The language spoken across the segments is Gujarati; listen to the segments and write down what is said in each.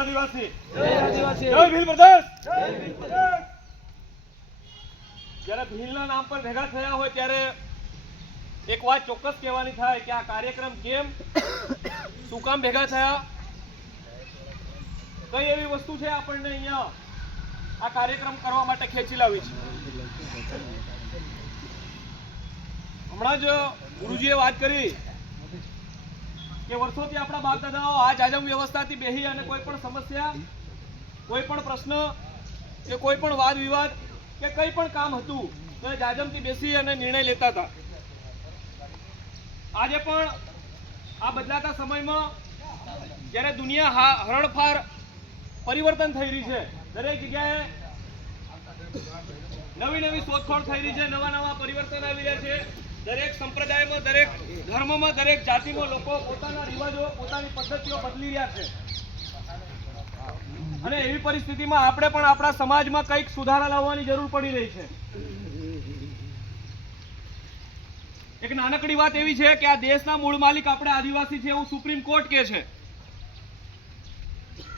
આદિવાસી, જય આદિવાસી, જય ભીલ પ્રદેશ, જય ભીલ પ્રદેશ। જ્યારે ભીલના નામ પર ભેગા થયા હોય ત્યારે એક વાત ચોક્કસ કહેવાની થાય કે આ કાર્યક્રમ કેમ શું કામ ભેગા થયા, કઈ એવી વસ્તુ છે આપણને અહીંયા આ કાર્યક્રમ કરવા માટે ખેંચી લાવી છે। હમણાં જ ગુરુજીએ વાત કરી કે વર્ષોથી આપણા બાપ દાદાઓ આ જાજમ વ્યવસ્થાથી બેહી અને કોઈ પણ સમસ્યા, કોઈ પણ પ્રશ્ન કે કોઈ પણ વાદ વિવાદ કે કંઈ પણ કામ હતું તો એ જાજમથી બેસી અને નિર્ણય લેતા હતા। આજે પણ આ બદલાતા સમયમાં જ્યારે દુનિયા હરણફાર પરિવર્તન થઈ રહી છે, દરેક જગ્યાએ નવી નવી શોધખોળ થઈ રહી છે, નવા નવા પરિવર્તન આવી રહ્યા છે। દરેક સંપ્રદાયમાં, દરેક ધર્મમાં, દરેક જાતિમાં લોકો પોતાના રિવાજો, પોતાની પદ્ધતિઓ બદલી રહ્યા છે અને એવી પરિસ્થિતિમાં આપણે પણ આપણા સમાજમાં કંઈક સુધારા લાવવાની જરૂર પડી રહી છે। એક નાનકડી વાત એવી છે કે આ દેશના મૂળ માલિક આપણે આદિવાસી છે એવું સુપ્રીમ કોર્ટ કહે છે।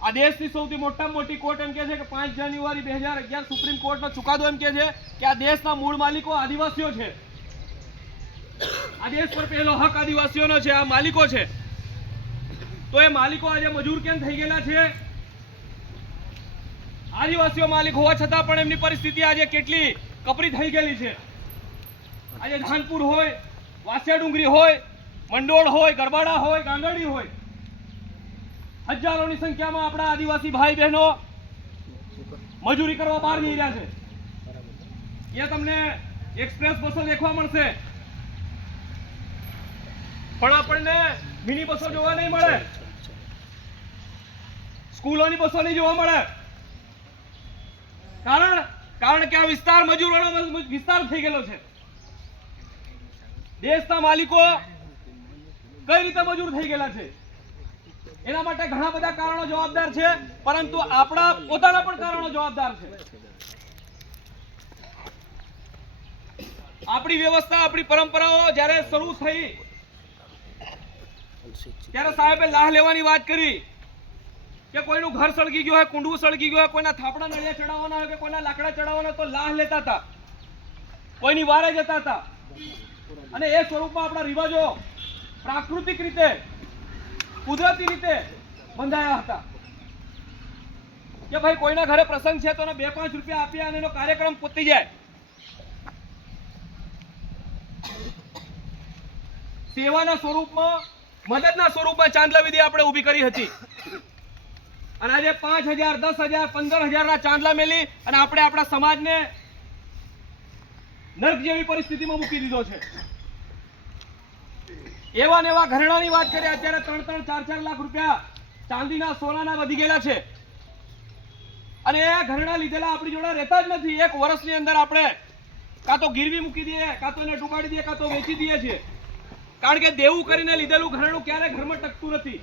આ દેશની સૌથી મોટામાં મોટી કોર્ટ એમ કહે છે કે 5 જાન્યુઆરી 2011 સુપ્રીમ કોર્ટનો ચુકાદો એમ કહે છે કે આ દેશના મૂળ માલિકો આદિવાસીઓ છે। આ દેશ પર પહેલો હક આદિવાસીઓનો છે, આ માલિકો છે। તો એ માલિકો આજે મજૂર કેમ થઈ ગયેલા છે? આદિવાસીઓ માલિક હોવા છતાં પણ એમની પરિસ્થિતિ આજે કેટલી કપરી થઈ ગયેલી છે। આજે ધાનપુર હોય, વાસિયા ડુંગરી હોય, મંડોળ હોય, ગરબાડા હોય, ગાંગડી હોય, હજારોની સંખ્યામાં આપણા આદિવાસી ભાઈ બહેનો મજૂરી કરવા બહાર જઈ રહ્યા છે। અહીંયા તમને એક્સપ્રેસ બસો દેખવા મળશે પણ આપણને મિની બસો જોવા નહીં મળે, સ્કૂલોની બસો નહીં જોવા મળે। કારણ કે આ વિસ્તાર મજૂરોનો વિસ્તાર થઈ ગયેલો છે। દેશના માલિકો કઈ રીતે મજૂર થઈ ગયેલા છે એના માટે ઘણા બધા કારણો જવાબદાર છે, પરંતુ આપણા પોતાના પણ કારણો જવાબદાર છે। આપણી વ્યવસ્થા, આપણી પરંપરાઓ જ્યારે શરૂ થઈ ત્યારે સાહેબે લાહ લેવાની વાત કરી કે કોઈનું ઘર સળગી ગયું હોય, કુંડવું સળગી ગયું હોય, કોઈના થાપડા નળિયા ચડાવવાના હોય કે કોઈના લાકડા ચડાવવાના તો લાહ લેતા હતા, કોઈની વારે જતા હતા અને એ સ્વરૂપમાં આપણા રિવાજો પ્રાકૃતિક રીતે, કુદરતી રીતે બંધાયા હતા કે ભાઈ કોઈના ઘરે પ્રસંગ છે તો 2-5 રૂપિયા આપ્યા અને એનો કાર્યક્રમ પતી જાય। સેવાના સ્વરૂપમાં, મદદના સ્વરૂપમાં ચાંદલા વિધિ આપણે ઊભી કરી હતી અને આજે 5,000, 10,000, 15,000 ના ચાંદલા મેલી અને આપણે આપણા સમાજને નર્ક જેવી પરિસ્થિતિમાં મૂકી દીધો છે। એવા ને એવા ઘરેણાની વાત કરીએ, અત્યારે 3-3, 4-4 લાખ રૂપિયા ચાંદીના, સોનાના વધી ગયેલા છે અને એ ઘરેણા લીધેલા આપણી જોડે રહેતા જ નથી। એક વર્ષની અંદર આપણે કાં તો ગીરવી મૂકી દઈએ, કાં તો એને ડૂબાડી દઈએ, કાં તો વેચી દઈએ છીએ, કારણ કે દેવું કરીને લીધેલું ઘરેણું ક્યારે ઘરમાં ટકતું નથી।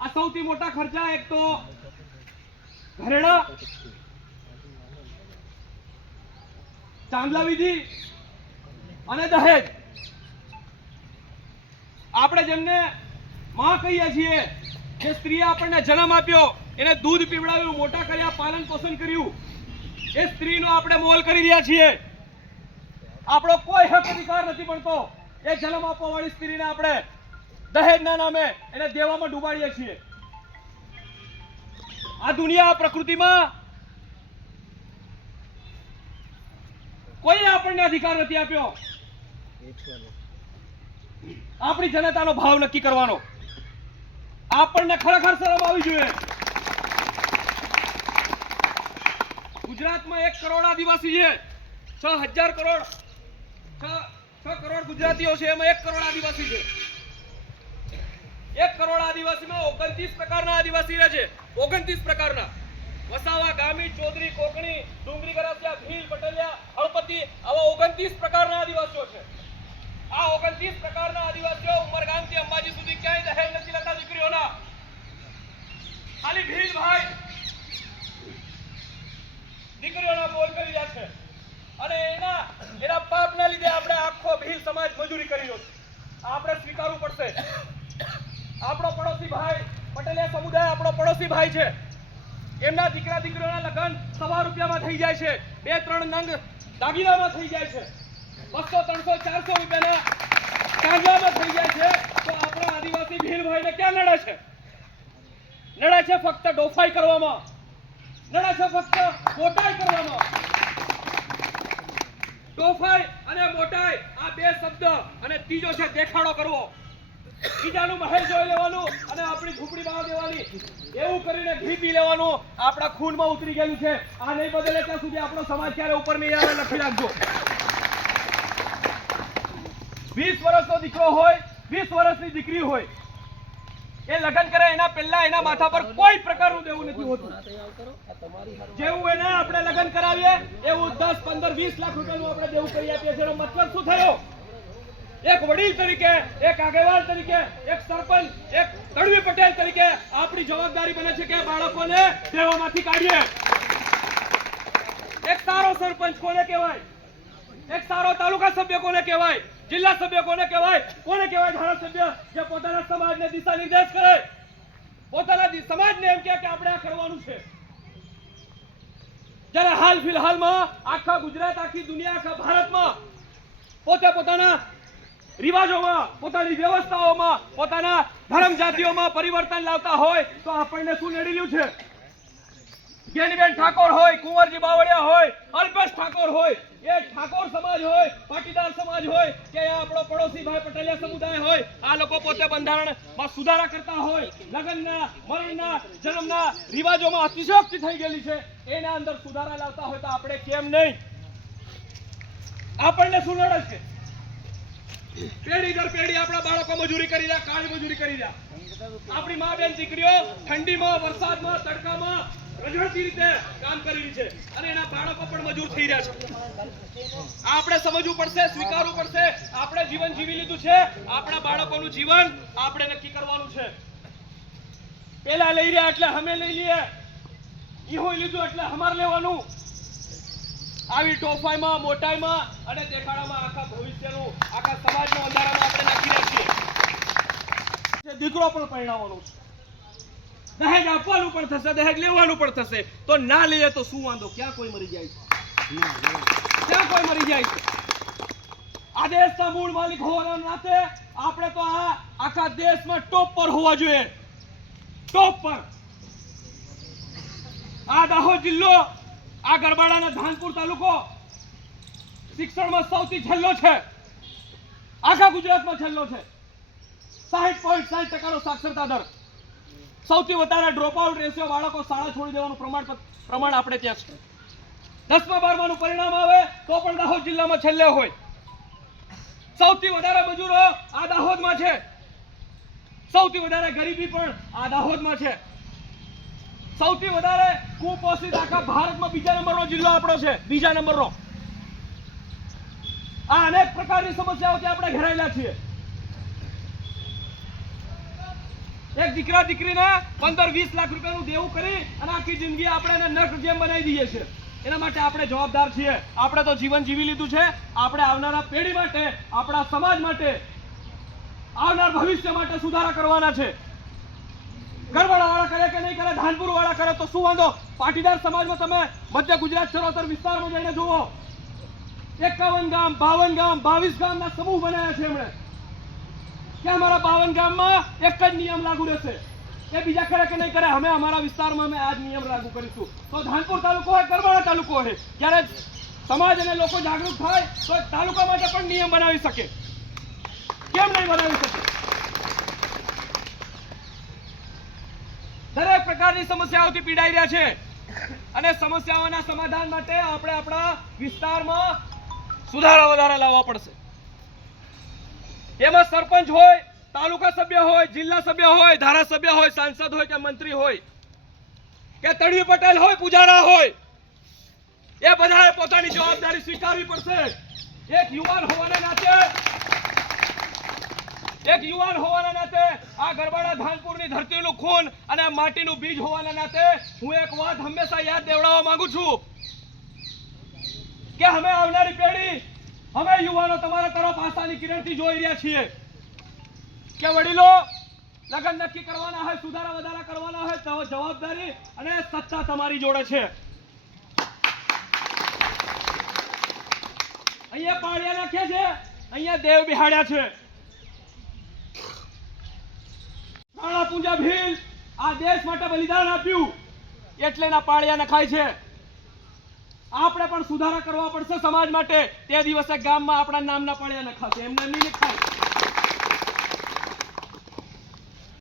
આ સૌથી મોટા ખર્ચા, એક તો ઘરેણા, ચાંદલા વિધિ અને દહેજ। આપણે જેમને માં કહીએ છીએ, જે સ્ત્રીએ આપણને જન્મ આપ્યો, એને દૂધ પીવડાવ્યું, મોટા કર્યા, પાલન પોષણ કર્યું, એ સ્ત્રીનો આપણે મોલ કરી રહ્યા છીએ। આપણો કોઈ હક અધિકાર નથી બનતો એ જન્મ આપવા વાળી સ્ત્રીને આપણે દહેજના નામે એને દેવામાં ડૂબાડીએ છીએ। આ દુનિયા, આ પ્રકૃતિમાં કોઈ આપણને અધિકાર નથી આપ્યો આપણી જનતાનો ભાવ નક્કી કરવાનો। આપણને ખરેખર શરમ આવી જોઈએ। ગુજરાતમાં 1 કરોડ આદિવાસી છે, 6,000 કરોડ, 6 કરોડ ગુજરાતીઓ છે, એમાં 1 કરોડ આદિવાસી છે। 1 કરોડ આદિવાસીમાં 29 પ્રકારના આદિવાસી રહે છે। 29 પ્રકારના, વસાવા, ગામી, ચૌધરી, કોકણી, ડુંગરી, ગરાસિયા, ભીલ, પટેલિયા, હળપતિ, આવા 29 પ્રકારના આદિવાસીઓ છે। આ 29 પ્રકારના આદિવાસીઓ ઉમરગામથી અંબાજી સુધી ક્યાંય દહેજ નથી લેતા દીકરીઓના। ખાલી ભીલ ભાઈ દીકરીઓના બોલ કરી રહ્યા છે અને એના પાપના લીધે આપણે આખો ભીલ સમાજ મજૂરી કરી રહ્યો છે। આપણે સ્વીકારવું પડશે। આપણો પડોશી ભાઈ પટેલિયા સમુદાય આપણો પડોશી ભાઈ છે. એમના દીકરા દીકરીઓના લગ્ન 1.5 રૂપિયામાં થઈ જાય છે, 2-3 નંગ દાગીનામાં થઈ જાય છે, 200, 300, 400 રૂપિયાના કાંગલામાં થઈ જાય છે. તો આપણા આદિવાસી ભીલભાઈને ક્યાં નડે છે? નડે છે ફક્ત ડોફાઈ કરવામાં, નડે છે ફક્ત મોટાઈ કરવામાં. ડોફાઈ અને મોટાઈ આ બે શબ્દ, અને ત્રીજો છે દેખાડો કરવો. બીજાનું મહેલ જોઈ લેવાનું અને આપણી ઝૂંપડી બાંધી દેવાની, એવું કરીને ઘી પી લેવાનું આપણા ખૂનમાં ઉતરી ગયેલું છે. આ નહીં બદલે ત્યાં સુધી આપણો સમાજ ક્યારે ઉપર નહીં આવે, લખી રાખજો. 20 વર્ષનો દીકરો હોય, 20 વર્ષની દીકરી હોય, એ લગ્ન કરે એના પહેલા એના માથા પર કોઈ પ્રકારનું દેવું નથી હોતું. જેવું એને આપણે લગ્ન કરાવીએ એવું 10, 15, 20 લાખ રૂપિયાનું આપણે દેવું કરી આપીએ છીએ. મતલબ શું થયો? એક વડીલ તરીકે, એક આગેવાન તરીકે, એક સરપંચ, એક તડવી પટેલ તરીકે આપણી જવાબદારી બને છે કે બાળકોને દેવામાંથી કાઢીએ. એક સારો સરપંચ કોને કહેવાય? એક સારો તાલુકા સભ્ય કોને કહેવાય? જિલ્લા સભ્ય કોને કહેવાય? કોને કહેવાય? ધારાસભ્ય જે પોતાના સમાજને દિશા નિર્દેશ કરે, પોતાના સમાજને એમ કે આપણે આ કરવાનું છે. જ્યારે હાલ ફિલહાલમાં આખા ગુજરાત, આખી દુનિયા, આખા ભારતમાં પોતે પોતાના રિવાજોમાં, પોતાની વ્યવસ્થાઓમાં, પોતાના ધર્મ જાતિઓમાં પરિવર્તન લાવતા હોય તો આપણને શું નડી રહ્યું છે? જ્ઞાનીબેન ઠાકોર હોય, કુંવરજી બાવળિયા હોય, અલ્પેશ ઠાકોર હોય, એ ઠાકોર સમાજ હોય, પાટીદાર સમાજ હોય કે આપણો પડોશી ભાઈ પટેલિયા સમુદાય હોય, આ લોકો પોતે બંધારણમાં સુધારા કરતા હોય, લગ્નના, મરણના, જન્મના રિવાજોમાં અતિશયોક્તિ થઈ ગયેલી છે, એના અંદર સુધારા લાવતા હોય તો આપણે કેમ નહીં? આપણને શું નડે છે? પેઢી દર પેઢી આપણા બાળકો મજૂરી કરી રહ્યા, કાળી મજૂરી કરી રહ્યા. આપણી મા બેન દીકરીઓ ઠંડીમાં, વરસાદમાં, તડકામાં રઝળતી રીતે કામ કરી રહી છે અને એના બાળકો પણ મજૂર થઈ રહ્યા છે. આપણે સમજવું પડશે, સ્વીકારવું પડશે. આપણે જીવન જીવી લીધું છે, આપણા બાળકોનું જીવન આપણે નક્કી કરવાનું છે. પેલા લઈ રહ્યા એટલે અમે લઈ લઈએ, ઈહો લીધું એટલે અમાર લેવાનું. આવી ટોફાઈમાં, મોટાઈમાં અને દેખાડામાં આખા ભવિષ્યનું, આખા સમાજનું અંધારામાં આપણે નાખી રાખીએ. દીકરો પણ પરિણામવાનું છે, દહેજ આપવાનું પણ થશે, દહેજ લેવાનું પણ થશે. તો ના લઈએ તો શું વાંધો? ક્યાં કોઈ મરી જાય છે? ક્યાં કોઈ મરી જાય છે? આ દેશના મૂળ માલિક હોવાના નાતે આપણે તો આ આખા દેશમાં ટોપ પર હોવા જોઈએ, ટોપ પર. આ દાહોદ જિલ્લો, આ ગરબાડાના ધાનપુર તાલુકો શિક્ષણમાં સૌથી છેલ્લો છે, આખા ગુજરાતમાં છેલ્લો છે. 60.60% સાક્ષરતા દર, સૌથી વધારે ડ્રોપ આઉટ રેશિયો, બાળકો શાળા છોડી દેવાનું પ્રમાણ આપણે ત્યાં છે. 10મા 12માનું પરિણામ આવે તો પણ દાહોદ જિલ્લામાં છેલ્લે હોય. સૌથી વધારે મજૂરો આ દાહોદમાં છે, સૌથી વધારે ગરીબી પણ આ દાહોદમાં છે. સૌથી વધારે કુપોષિત આખા ભારતમાં બીજા નંબરનો જિલ્લો આપણો છે, બીજા નંબરનો. આ અનેક પ્રકારની સમસ્યાઓથી આપણે ઘેરાયેલા છીએ. એક દીકરા દીકરીને 15-20 લાખ રૂપિયાનું દેવું કરી અને આખી જિંદગી આપણે એને નર્ક જેમ બનાવી દઈએ છીએ. એના માટે આપણે જવાબદાર છીએ. આપણે તો જીવન જીવી લીધું છે. આપણે આવનારા પેઢી માટે, આપણા સમાજ માટે, આવનાર ભવિષ્ય માટે સુધારા કરવાના છે. ગરબાડા વાળા કરે કે નહીં કરે, ધાનપુર વાળા કરે તો શું વાંધો? પાટીદાર સમાજમાં તમે મધ્ય ગુજરાત ચરોતર વિસ્તારમાં જઈને જુઓ, 51 ગામ, 52 ગામ, 22 ગામના સમૂહ બનાવ્યા છે એમણે કે અમારા 52 ગામમાં એક જ નિયમ લાગુ રહેશે. એ બીજા કરે કે નહીં કરે, અમે અમારા વિસ્તારમાં અમે આ જ નિયમ લાગુ કરીશું. તો ધાનપુર તાલુકો હોય, ગરબાડા તાલુકો હોય, જ્યારે સમાજ અને લોકો જાગૃત થાય તો તાલુકા માટે પણ નિયમ બનાવી શકે. કેમ નહીં બનાવી શકે? દરેક પ્રકારની સમસ્યાઓથી પીડાઈ રહ્યા છે અને સમસ્યાઓના સમાધાન માટે આપણે આપણા વિસ્તારમાં સુધારા વધારા લાવવા પડશે. એમાં સરપંચ હોય, તાલુકા સભ્ય હોય, જિલ્લા સભ્ય હોય, ધારાસભ્ય હોય, સાંસદ હોય કે મંત્રી હોય કે તડવી પટેલ હોય, પૂજારા હોય, એ બધાએ પોતાની જવાબદારી સ્વીકારવી પડશે. એક યુવાન હોવાના નાતે આ ગરબાડા ધાનપુરની ધરતીનું ખૂન અને માટીનું બીજ હોવાના નાતે હું એક વાત હંમેશા યાદ દેવડાવવા માંગુ છું કે અમે આવનારી પેઢી, અમે યુવાનો તમારા તરફ આશાની કિરણથી જોઈ રહ્યા છીએ કે વડીલો, લગન નક્કી કરવાના હોય, સુધારા વધારા કરવાના હોય તો જવાબદારી અને સત્તા તમારી જોડે છે. અહીંયા પાળિયા નાખ્યા છે, અહીંયા દેવ બિહાડ્યા છે. રાણા પૂંજા ભીલ આ દેશ માટે બલિદાન આપ્યું એટલે એના પાળિયા નખાય છે. આપણે પણ સુધારા કરવા પડશે સમાજ માટે. તે દિવસે ગામમાં આપણા નામના પાળિયા નખાશે, એમને નહીં નખાય.